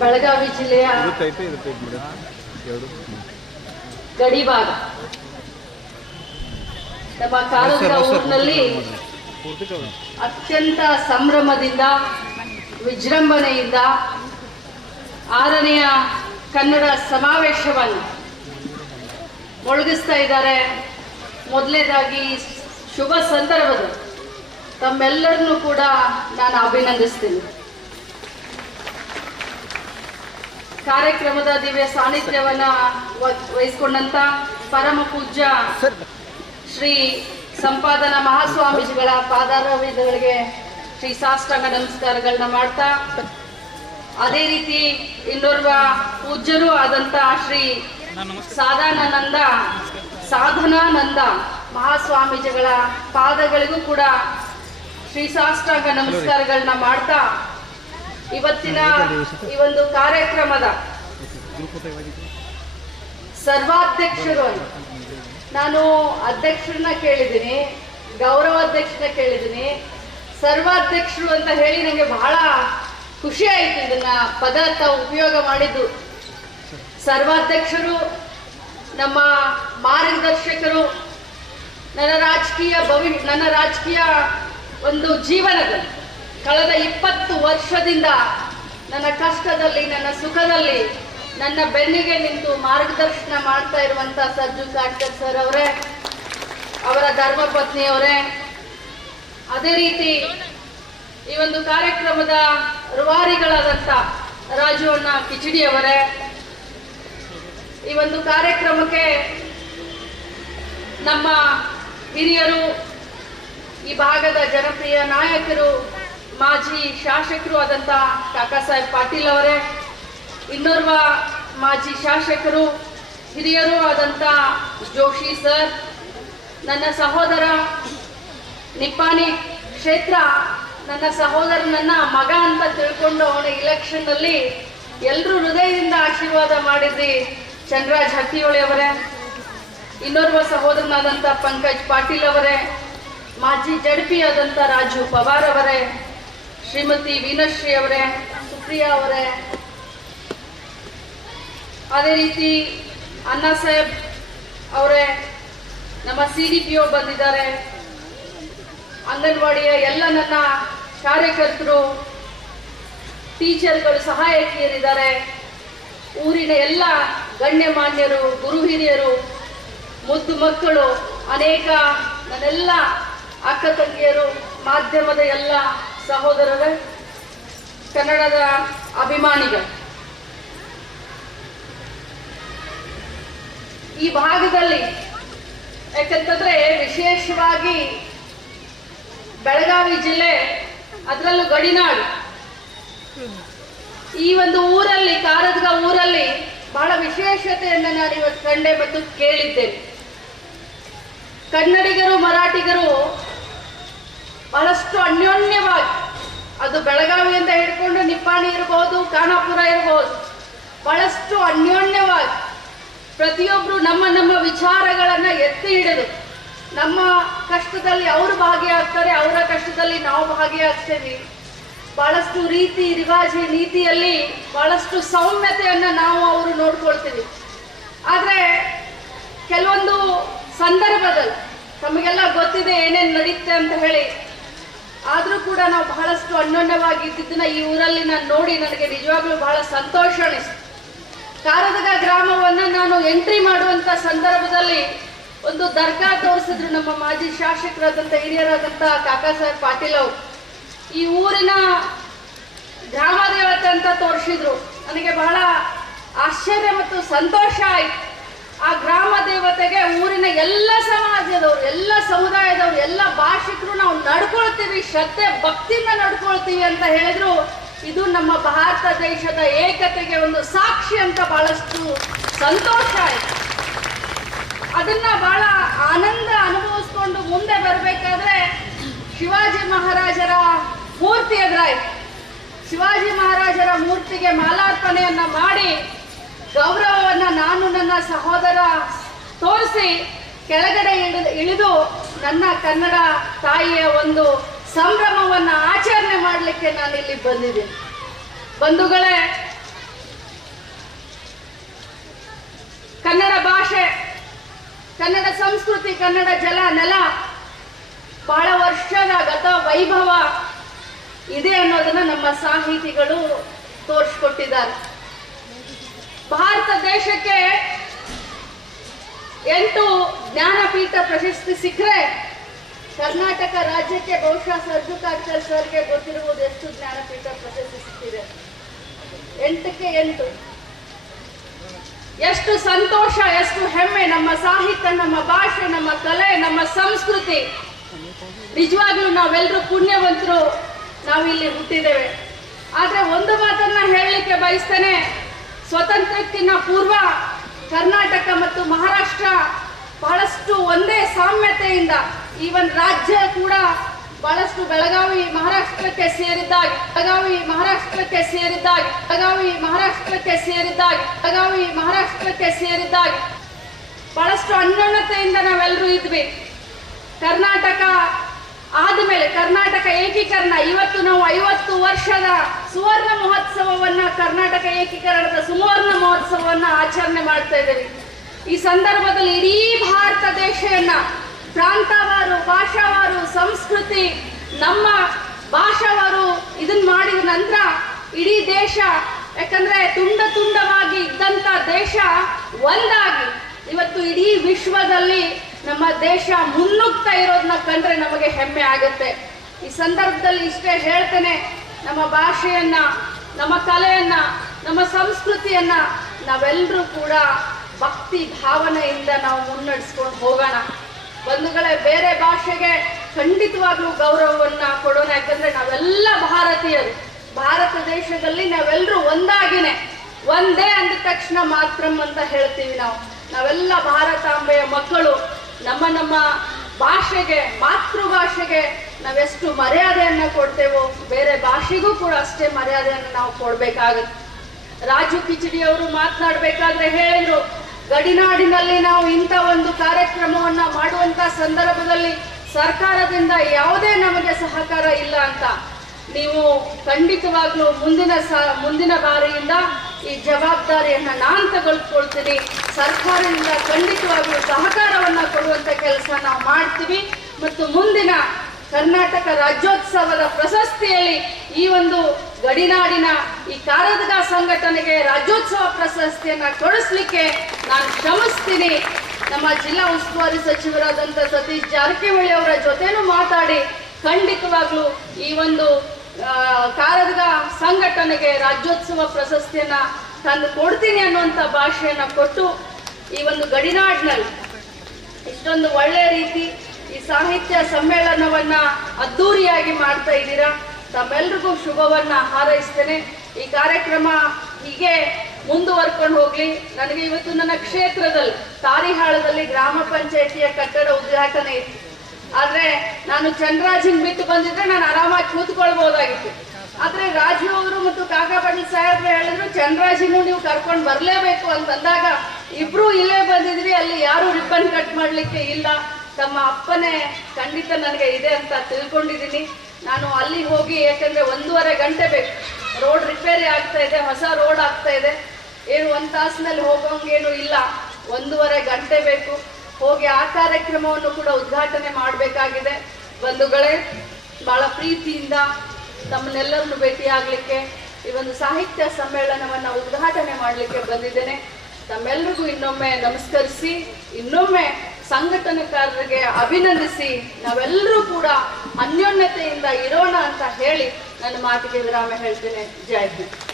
ಬೆಳಗಾವಿ ಜಿಲ್ಲೆಯ ಗಡಿಭಾಗ ನಮ್ಮ ಕಾಲದ ಊರಿನಲ್ಲಿ ಅತ್ಯಂತ ಸಂಭ್ರಮದಿಂದ ವಿಜೃಂಭಣೆಯಿಂದ ಆರನೆಯ ಕನ್ನಡ ಸಮಾವೇಶವನ್ನು ಮೊಳಗಿಸ್ತಾ ಇದ್ದಾರೆ. ಮೊದಲನೇದಾಗಿ ಶುಭ ಸಂದರ್ಭದ ತಮ್ಮೆಲ್ಲರನ್ನೂ ಕೂಡ ನಾನು ಅಭಿನಂದಿಸ್ತೀನಿ. ಕಾರ್ಯಕ್ರಮದ ದಿವ್ಯ ಸಾನ್ನಿಧ್ಯವನ್ನ ವಹಿಸಿಕೊಂಡಂತ ಪರಮ ಪೂಜ್ಯ ಶ್ರೀ ಸಂಪಾದನಾ ಮಹಾಸ್ವಾಮೀಜಿಗಳ ಪಾದಾರವಿಂದಗಳಿಗೆ ಶ್ರೀ ಸಾಷ್ಟಾಂಗ ನಮಸ್ಕಾರಗಳನ್ನ ಮಾಡ್ತಾ ಅದೇ ರೀತಿ ಇನ್ನೋರ್ವ ಪೂಜ್ಯರು ಆದಂತ ಶ್ರೀ ಸಾಧಾನಂದ ಸಾಧನಾನಂದ ಮಹಾಸ್ವಾಮೀಜಿಗಳ ಪಾದಗಳಿಗೂ ಕೂಡ ಶ್ರೀ ಸಾಷ್ಟಾಂಗ ನಮಸ್ಕಾರಗಳನ್ನ ಮಾಡ್ತಾ ಇವತ್ತಿನ ಈ ಒಂದು ಕಾರ್ಯಕ್ರಮದ ಸರ್ವಾಧ್ಯಕ್ಷರು. ನಾನು ಅಧ್ಯಕ್ಷರನ್ನ ಕೇಳಿದ್ದೀನಿ ಗೌರವ ಅಧ್ಯಕ್ಷರನ್ನ ಕೇಳಿದ್ದೀನಿ. ಸರ್ವಾಧ್ಯಕ್ಷರು ಅಂತ ಹೇಳಿ ನನಗೆ ಬಹಳ ಖುಷಿ ಆಯ್ತು ಇದನ್ನ ಪದ ತಾವು ಉಪಯೋಗ ಮಾಡಿದ್ದು. ಸರ್ವಾಧ್ಯಕ್ಷರು ನಮ್ಮ ಮಾರ್ಗದರ್ಶಕರು ನನ್ನ ರಾಜಕೀಯ ಭವಿ ನನ್ನ ರಾಜಕೀಯ ಒಂದು ಜೀವನದಲ್ಲಿ. ಕಳೆದ ಇಪ್ಪತ್ತು ವರ್ಷದಿಂದ ನನ್ನ ಕಷ್ಟದಲ್ಲಿ, ನನ್ನ ಸುಖದಲ್ಲಿ, ನನ್ನ ಬೆನ್ನಿಗೆ ನಿಂತು ಮಾರ್ಗದರ್ಶನ ಮಾಡ್ತಾ ಇರುವಂತ ಸಜ್ಜು ಕಾಟ್ಕರ್ ಸರ್ ಅವರೇ, ಅವರ ಧರ್ಮಪತ್ನಿಯವರೇ ಅದೇ ರೀತಿ ಈ ಒಂದು ಕಾರ್ಯಕ್ರಮದ ರೂವಾರಿಗಳಾದಂಥ ರಾಜು ಅಣ್ಣ ಕಿಚಡಿ ಅವರೇ, ಈ ಒಂದು ಕಾರ್ಯಕ್ರಮಕ್ಕೆ ನಮ್ಮ ಹಿರಿಯರು, ಈ ಭಾಗದ ಜನಪ್ರಿಯ ನಾಯಕರು ಮಾಜಿ ಶಾಸಕರು ಆದಂಥ ಕಾಕಾ ಸಾಹೇಬ್ ಪಾಟೀಲ್ ಅವರೇ, ಇನ್ನೋರ್ವ ಮಾಜಿ ಶಾಸಕರು, ಹಿರಿಯರು ಆದಂಥ ಜೋಶಿ ಸರ್, ನನ್ನ ಸಹೋದರ ನಿಪ್ಪಾಣಿ ಕ್ಷೇತ್ರ, ನನ್ನ ಸಹೋದರನನ್ನ ಮಗ ಅಂತ ತಿಳ್ಕೊಂಡು ಅವನ ಇಲೆಕ್ಷನ್ನಲ್ಲಿ ಎಲ್ಲರೂ ಹೃದಯದಿಂದ ಆಶೀರ್ವಾದ ಮಾಡಿದ್ರಿ ಚಂದ್ರಾಜ್ ಹಕ್ಕಿಹೊಳಿ ಅವರೇ, ಇನ್ನೋರ್ವ ಸಹೋದರನಾದಂಥ ಪಂಕಜ್ ಪಾಟೀಲ್ ಅವರೇ, ಮಾಜಿ ಜಡ್ಪಿ ಆದಂಥ ರಾಜು ಪವಾರ್ ಅವರೇ ಶ್ರೀಮತಿ ವೀನಶ್ರೀ ಅವರೇ, ಸುಪ್ರಿಯಾ ಅವರೇ. ಅದೇ ರೀತಿ ಅಣ್ಣಾ ಸಾಹೇಬ್ ಅವರೇ, ನಮ್ಮ ಸಿ ಡಿ ಪಿ ಒ ಬಂದಿದ್ದಾರೆ. ಅಂಗನವಾಡಿಯ ಎಲ್ಲ ನನ್ನ ಕಾರ್ಯಕರ್ತರು, ಟೀಚರ್ಗಳು ಸಹಾಯಕಿಯರಿದ್ದಾರೆ. ಊರಿನ ಎಲ್ಲ ಗಣ್ಯಮಾನ್ಯರು, ಗುರು ಹಿರಿಯರು, ಮುದ್ದು ಮಕ್ಕಳು, ಅನೇಕ ನನ್ನೆಲ್ಲ ಅಕ್ಕ ತಂಗಿಯರು, ಮಾಧ್ಯಮದ ಎಲ್ಲ ಸಹೋದರರೇ, ಕನ್ನಡದ ಅಭಿಮಾನಿಗಳು, ಈ ಭಾಗದಲ್ಲಿ ಯಾಕಂತಂದ್ರೆ ವಿಶೇಷವಾಗಿ ಬೆಳಗಾವಿ ಜಿಲ್ಲೆ, ಅದರಲ್ಲೂ ಗಡಿನಾಡು. ಈ ಒಂದು ಊರಲ್ಲಿ, ಕಾರದ್ಗ ಊರಲ್ಲಿ ಬಹಳ ವಿಶೇಷತೆಯನ್ನು ನಾನು ಇವತ್ತು ಕಂಡೆ ಮತ್ತು ಕೇಳಿದ್ದೇನೆ. ಕನ್ನಡಿಗರು, ಮರಾಠಿಗರು ಬಹಳಷ್ಟು ಅನ್ಯೋನ್ಯವಾಗಿ. ಅದು ಬೆಳಗಾವಿ ಅಂತ ಹಿಡ್ಕೊಂಡು ನಿಪ್ಪಾಣಿ ಇರಬಹುದು ಖಾನಾಪುರ ಇರಬಹುದು ಬಹಳಷ್ಟು ಅನ್ಯೋನ್ಯವಾಗಿ. ಪ್ರತಿಯೊಬ್ಬರು ನಮ್ಮ ನಮ್ಮ ವಿಚಾರಗಳನ್ನು ಎತ್ತಿ ಹಿಡಿದು, ನಮ್ಮ ಕಷ್ಟದಲ್ಲಿ ಅವರು ಭಾಗಿಯಾಗ್ತಾರೆ, ಅವರ ಕಷ್ಟದಲ್ಲಿ ನಾವು ಭಾಗಿಯಾಗ್ತೇವೆ. ಬಹಳಷ್ಟು ರೀತಿ ರಿವಾಜಿ ನೀತಿಯಲ್ಲಿ ಬಹಳಷ್ಟು ಸೌಮ್ಯತೆಯನ್ನು ನಾವು ಅವರು ನೋಡ್ಕೊಳ್ತೀವಿ. ಆದರೆ ಕೆಲವೊಂದು ಸಂದರ್ಭದಲ್ಲಿ ತಮಗೆಲ್ಲ ಗೊತ್ತಿದೆ ಏನೇನು ನಡೀತೆ ಅಂತ ಹೇಳಿ. ಆದ್ರೂ ಕೂಡ ನಾವು ಬಹಳಷ್ಟು ಅನ್ಯೋನ್ಯವಾಗಿ ಇದ್ದಿದ್ದನ್ನ ಈ ಊರಲ್ಲಿ ನಾನು ನೋಡಿ ನನಗೆ ನಿಜವಾಗ್ಲೂ ಬಹಳ ಸಂತೋಷ ಅನಿಸ್ತು. ಕಾರದಗ ಗ್ರಾಮವನ್ನ ನಾನು ಎಂಟ್ರಿ ಮಾಡುವಂತ ಸಂದರ್ಭದಲ್ಲಿ ಒಂದು ದರ್ಗಾ ತೋರಿಸಿದ್ರು ನಮ್ಮ ಮಾಜಿ ಶಾಸಕರಾದಂಥ ಹಿರಿಯರಾದಂಥ ಕಾಕಾ ಸಾಹೇಬ್ ಪಾಟೀಲ್ ಅವರು. ಈ ಊರಿನ ಗ್ರಾಮ ದೇವತೆ ಅಂತ ತೋರಿಸಿದ್ರು. ನನಗೆ ಬಹಳ ಆಶ್ಚರ್ಯ ಮತ್ತು ಸಂತೋಷ ಆಯ್ತು. ಆ ಗ್ರಾಮ ದೇವತೆಗೆ ಊರಿನ ಎಲ್ಲ ಎಲ್ಲ ಸಮುದಾಯದವ್ರು, ಎಲ್ಲ ಭಾಷಿಕರು ನಾವು ನಡ್ಕೊಳ್ತೀವಿ, ಶ್ರದ್ಧೆ, ಭಕ್ತಿಯಿಂದ ನಡ್ಕೊಳ್ತೀವಿ ಅಂತ ಹೇಳಿದ್ರು, ಇದು ನಮ್ಮ ಭಾರತ ದೇಶದ ಏಕತೆಗೆ ಒಂದು ಸಾಕ್ಷಿ ಅಂತ ಬಹಳಷ್ಟು ಸಂತೋಷ ಆಯ್ತು. ಅದನ್ನ ಬಹಳ ಆನಂದ ಅನುಭವಿಸ್ಕೊಂಡು ಮುಂದೆ ಬರಬೇಕಾದ್ರೆ ಶಿವಾಜಿ ಮಹಾರಾಜರ ಮೂರ್ತಿ ಎದುರಾಯ್ತು. ಶಿವಾಜಿ ಮಹಾರಾಜರ ಮೂರ್ತಿಗೆ ಮಾಲಾರ್ಪಣೆಯನ್ನ ಮಾಡಿ ಗೌರವವನ್ನ ನಾನು ನನ್ನ ಸಹೋದರ ತೋರಿಸಿ ಕೆಳಗಡೆ ಇಳಿದು ಇಳಿದು ನನ್ನ ಕನ್ನಡ ತಾಯಿಯ ಒಂದು ಸಂಭ್ರಮವನ್ನ ಆಚರಣೆ ಮಾಡಲಿಕ್ಕೆ ನಾನು ಇಲ್ಲಿ ಬಂದಿದ್ದೀನಿ. ಬಂಧುಗಳೇ, ಕನ್ನಡ ಭಾಷೆ, ಕನ್ನಡ ಸಂಸ್ಕೃತಿ, ಕನ್ನಡ ಜಲ, ನೆಲ, ಬಹಳ ವರ್ಷದ ಗತ ವೈಭವ ಇದೆ ಅನ್ನೋದನ್ನ ನಮ್ಮ ಸಾಹಿತಿಗಳು ತೋರಿಸ್ಕೊಟ್ಟಿದ್ದಾರೆ. ಭಾರತ ದೇಶಕ್ಕೆ ಎಂಟು ಜ್ಞಾನಪೀಠ ಪ್ರಶಸ್ತಿ ಸಿಕ್ಕರೆ ಕರ್ನಾಟಕ ರಾಜ್ಯಕ್ಕೆ ಬಹುಶಃ ಸರ್ಜುಕಾಚಾರ್ಯ ಸರ್ಗೆ ಗೊತ್ತಿರುವುದು ಎಷ್ಟು ಜ್ಞಾನಪೀಠ ಪ್ರಶಸ್ತಿ ಸಿಕ್ಕಿದೆ? ಎಂಟಕ್ಕೆ ಎಂಟು. ಎಷ್ಟು ಸಂತೋಷ, ಎಷ್ಟು ಹೆಮ್ಮೆ, ನಮ್ಮ ಸಾಹಿತ್ಯ, ನಮ್ಮ ಭಾಷೆ, ನಮ್ಮ ಕಲೆ, ನಮ್ಮ ಸಂಸ್ಕೃತಿ. ನಿಜವಾಗ್ಲೂ ನಾವೆಲ್ಲರೂ ಪುಣ್ಯವಂತರು, ನಾವಿಲ್ಲಿ ಹುಟ್ಟಿದ್ದೇವೆ. ಆದರೆ ಒಂದು ಮಾತನ್ನ ಹೇಳಲಿಕ್ಕೆ ಬಯಸ್ತೇನೆ ಸ್ವತಂತ್ರಕ್ಕಿಂತ ಪೂರ್ವ ಕರ್ನಾಟಕ ಮತ್ತು ಮಹಾರಾಷ್ಟ್ರ ಬಹಳಷ್ಟು ಒಂದೇ ಸಾಮ್ಯತೆಯಿಂದ ಈವನ್ ರಾಜ್ಯ ಕೂಡ ಬಹಳಷ್ಟು ಬೆಳಗಾವಿ ಮಹಾರಾಷ್ಟ್ರಕ್ಕೆ ಸೇರಿದ್ದಾಗಿ, ಬೆಳಗಾವಿ ಮಹಾರಾಷ್ಟ್ರಕ್ಕೆ ಸೇರಿದ್ದಾಗಿ, ಬೆಳಗಾವಿ ಮಹಾರಾಷ್ಟ್ರಕ್ಕೆ ಸೇರಿದ್ದಾಗಿ, ಬೆಳಗಾವಿ ಮಹಾರಾಷ್ಟ್ರಕ್ಕೆ ಸೇರಿದ್ದಾಗಿ. ಬಹಳಷ್ಟು ಅನ್ಯೋನ್ಯತೆಯಿಂದ ನಾವೆಲ್ಲರೂ ಇದ್ವಿ. ಕರ್ನಾಟಕ ಆದಮೇಲೆ ಕರ್ನಾಟಕ ಏಕೀಕರಣ, ಇವತ್ತು ನಾವು ಐವತ್ತು ವರ್ಷದ ಸುವರ್ಣ ಮಹೋತ್ಸವವನ್ನ ಕರ್ನಾಟಕ ಏಕೀಕರಣದ ಸುವರ್ಣ ಮಹೋತ್ಸವವನ್ನ ಆಚರಣೆ ಮಾಡ್ತಾ ಇದ್ದೇವೆ. ಈ ಸಂದರ್ಭದಲ್ಲಿ ಇಡೀ ಭಾರತ ದೇಶವನ್ನ ಪ್ರಾಂತವಾರು, ಭಾಷಾವಾರು, ಸಂಸ್ಕೃತಿ, ನಮ್ಮ ಭಾಷಾವಾರು ಇದನ್ನ ಮಾಡಿದ ನಂತರ ಇಡೀ ದೇಶ, ಯಾಕಂದ್ರೆ ತುಂಡ ತುಂಡವಾಗಿ ಇದ್ದಂತ ದೇಶ ಒಂದಾಗಿ ಇವತ್ತು ಇಡೀ ವಿಶ್ವದಲ್ಲಿ ನಮ್ಮ ದೇಶ ಮುನ್ನುಗ್ತಾ ಇರೋದನ್ನ ಕಂಡ್ರೆ ನಮಗೆ ಹೆಮ್ಮೆ ಆಗುತ್ತೆ. ಈ ಸಂದರ್ಭದಲ್ಲಿ ಇಷ್ಟೇ ಹೇಳ್ತೇನೆ ನಮ್ಮ ಭಾಷೆಯನ್ನ, ನಮ್ಮ ಕಲೆಯನ್ನ, ನಮ್ಮ ಸಂಸ್ಕೃತಿಯನ್ನ ನಾವೆಲ್ಲರೂ ಕೂಡ ಭಕ್ತಿ ಭಾವನೆಯಿಂದ ನಾವು ಮುನ್ನಡೆಸ್ಕೊಂಡು ಹೋಗೋಣ. ಬಂಧುಗಳೇ, ಬೇರೆ ಭಾಷೆಗೆ ಖಂಡಿತವಾಗ್ಲೂ ಗೌರವವನ್ನ ಕೊಡೋಣ. ಯಾಕಂದ್ರೆ ನಾವೆಲ್ಲ ಭಾರತೀಯರು. ಭಾರತ ದೇಶದಲ್ಲಿ ನಾವೆಲ್ಲರೂ ಒಂದಾಗಿನೇ. ಒಂದೇ ಅಂದ ತಕ್ಷಣ ಮಾತ್ರಂ ಅಂತ ಹೇಳ್ತೀವಿ ನಾವು. ನಾವೆಲ್ಲ ಭಾರತಾಂಬೆಯ ಮಕ್ಕಳು. ನಮ್ಮ ನಮ್ಮ ಭಾಷೆಗೆ, ಮಾತೃಭಾಷೆಗೆ ನಾವೆಷ್ಟು ಮರ್ಯಾದೆಯನ್ನು ಕೊಡ್ತೇವೋ, ಬೇರೆ ಭಾಷೆಗೂ ಕೂಡ ಅಷ್ಟೇ ಮರ್ಯಾದೆಯನ್ನು ನಾವು ಕೊಡಬೇಕಾಗುತ್ತೆ. ರಾಜು ಕಿಚಡಿ ಅವರು ಮಾತನಾಡಬೇಕಾದ್ರೆ ಹೇಳಿದ್ರು, ಗಡಿನಾಡಿನಲ್ಲಿ ನಾವು ಇಂಥ ಒಂದು ಕಾರ್ಯಕ್ರಮವನ್ನ ಮಾಡುವಂತ ಸಂದರ್ಭದಲ್ಲಿ ಸರ್ಕಾರದಿಂದ ಯಾವುದೇ ನಮಗೆ ಸಹಕಾರ ಇಲ್ಲ ಅಂತ, ನೀವು ಖಂಡಿತವಾಗ್ಲೂ ಮುಂದಿನ ಸ, ಮುಂದಿನ ಬಾರಿಯಿಂದ ಈ ಜವಾಬ್ದಾರಿಯನ್ನು ನಾನು ತಗೊಳ್ಕೊಳ್ತೀನಿ. ಸರ್ಕಾರದಿಂದ ಖಂಡಿತವಾಗ್ಲೂ ಸಹಕಾರವನ್ನ ಕೊಡುವಂತ ಕೆಲಸ ನಾವು ಮಾಡ್ತೀವಿ. ಮತ್ತು ಮುಂದಿನ ಕರ್ನಾಟಕ ರಾಜ್ಯೋತ್ಸವದ ಪ್ರಶಸ್ತಿಯಲ್ಲಿ ಈ ಒಂದು ಗಡಿನಾಡಿನ ಈ ಕಾರದಗ ಸಂಘಟನೆಗೆ ರಾಜ್ಯೋತ್ಸವ ಪ್ರಶಸ್ತಿಯನ್ನು ಕೊಡಿಸ್ಲಿಕ್ಕೆ ನಾನು ಶ್ರಮಿಸ್ತೀನಿ ನಮ್ಮ ಜಿಲ್ಲಾ ಉಸ್ತುವಾರಿ ಸಚಿವರಾದಂಥ ಸತೀಶ್ ಜಾರಕಿಹೊಳಿ ಅವರ ಜೊತೆನೂ ಮಾತಾಡಿ ಖಂಡಿತವಾಗ್ಲೂ ಈ ಒಂದು ಕಾರದಗ ಸಂಘಟನೆಗೆ ರಾಜ್ಯೋತ್ಸವ ಪ್ರಶಸ್ತಿಯನ್ನ ತಂದು ಕೊಡ್ತೀನಿ ಅನ್ನುವಂಥ ಭಾಷೆಯನ್ನು ಕೊಟ್ಟು ಈ ಒಂದು ಗಡಿನಾಡಿನಲ್ಲಿ ಇಷ್ಟೊಂದು ಒಳ್ಳೆಯ ರೀತಿ ಸಾಹಿತ್ಯ ಸಮ್ಮೇಳನವನ್ನ ಅದ್ದೂರಿಯಾಗಿ ಮಾಡ್ತಾ ಇದ್ದೀರಾ? ತಮ್ಮೆಲ್ರಿಗೂ ಶುಭವನ್ನ ಹಾರೈಸ್ತೇನೆ. ಈ ಕಾರ್ಯಕ್ರಮ ಹೀಗೆ ಮುಂದುವರ್ಕೊಂಡು ಹೋಗ್ಲಿ. ನನಗೆ ಇವತ್ತು ನನ್ನ ಕ್ಷೇತ್ರದಲ್ಲಿ, ತಾರಿಹಾಳದಲ್ಲಿ ಗ್ರಾಮ ಪಂಚಾಯಿತಿಯ ಕಟ್ಟಡ ಉದ್ಘಾಟನೆ ಇತ್ತು. ಆದ್ರೆ ನಾನು ಚಂದ್ರಾಜಿನ್ ಬಿಟ್ಟು ಬಂದಿದ್ರೆ ನಾನು ಆರಾಮಾಗಿ ಕೂತ್ಕೊಳ್ಬಹುದಾಗಿತ್ತು ಆದ್ರೆ ರಾಜು ಅವರು ಮತ್ತು ಕಾಕಾ ಸಾಹೇಬ್ರು ಹೇಳಿದ್ರು ಚಂದ್ರಾಜಿನೂ ನೀವು ಕರ್ಕೊಂಡು ಬರ್ಲೇಬೇಕು ಅಂತಂದಾಗ ಇಬ್ರು ಇಲ್ಲೇ ಬಂದಿದ್ರಿ ಅಲ್ಲಿ ಯಾರು ರಿಬ್ಬನ್ ಕಟ್ ಮಾಡ್ಲಿಕ್ಕೆ ಇಲ್ಲ. ತಮ್ಮ ಅಪ್ಪನೇ ಖಂಡಿತ ನನಗೆ ಇದೆ ಅಂತ ತಿಳ್ಕೊಂಡಿದ್ದೀನಿ. ನಾನು ಅಲ್ಲಿ ಹೋಗಿ ಯಾಕಂದ್ರೆ ಒಂದೂವರೆ ಗಂಟೆ ಬೇಕು. ರೋಡ್ ರಿಪೇರಿ ಆಗ್ತಾ ಇದೆ, ಹೊಸ ರೋಡ್ ಆಗ್ತಾ ಇದೆ. ಏನು ಒಂದು ತಾಸಿನಲ್ಲಿ ಹೋಗೋಂಗೇನು ಇಲ್ಲ. ಒಂದೂವರೆ ಗಂಟೆ ಬೇಕು. ಹೋಗಿ ಆ ಕಾರ್ಯಕ್ರಮವನ್ನು ಕೂಡ ಉದ್ಘಾಟನೆ ಮಾಡಬೇಕಾಗಿದೆ. ಬಂಧುಗಳೇ, ಬಹಳ ಪ್ರೀತಿಯಿಂದ ತಮ್ಮನ್ನೆಲ್ಲರನ್ನು ಭೇಟಿಯಾಗಲಿಕ್ಕೆ ಈ ಒಂದು ಸಾಹಿತ್ಯ ಸಮ್ಮೇಳನವನ್ನು ಉದ್ಘಾಟನೆ ಮಾಡಲಿಕ್ಕೆ ಬಂದಿದ್ದೇನೆ. ತಮ್ಮೆಲ್ಲರಿಗೂ ಇನ್ನೊಮ್ಮೆ ನಮಸ್ಕರಿಸಿ, ಇನ್ನೊಮ್ಮೆ ಸಂಘಟನೆಕಾರರಿಗೆ ಅಭಿನಂದಿಸಿ ನಾವೆಲ್ಲರೂ ಕೂಡ ಅನ್ಯೋನ್ಯತೆಯಿಂದ ಇರೋಣ ಅಂತ ಹೇಳಿ ನನ್ನ ಮಾತಿಗೆ ವಿರಾಮ ಹೇಳ್ತೇನೆ. ಜೈ ಹಿಂದ್.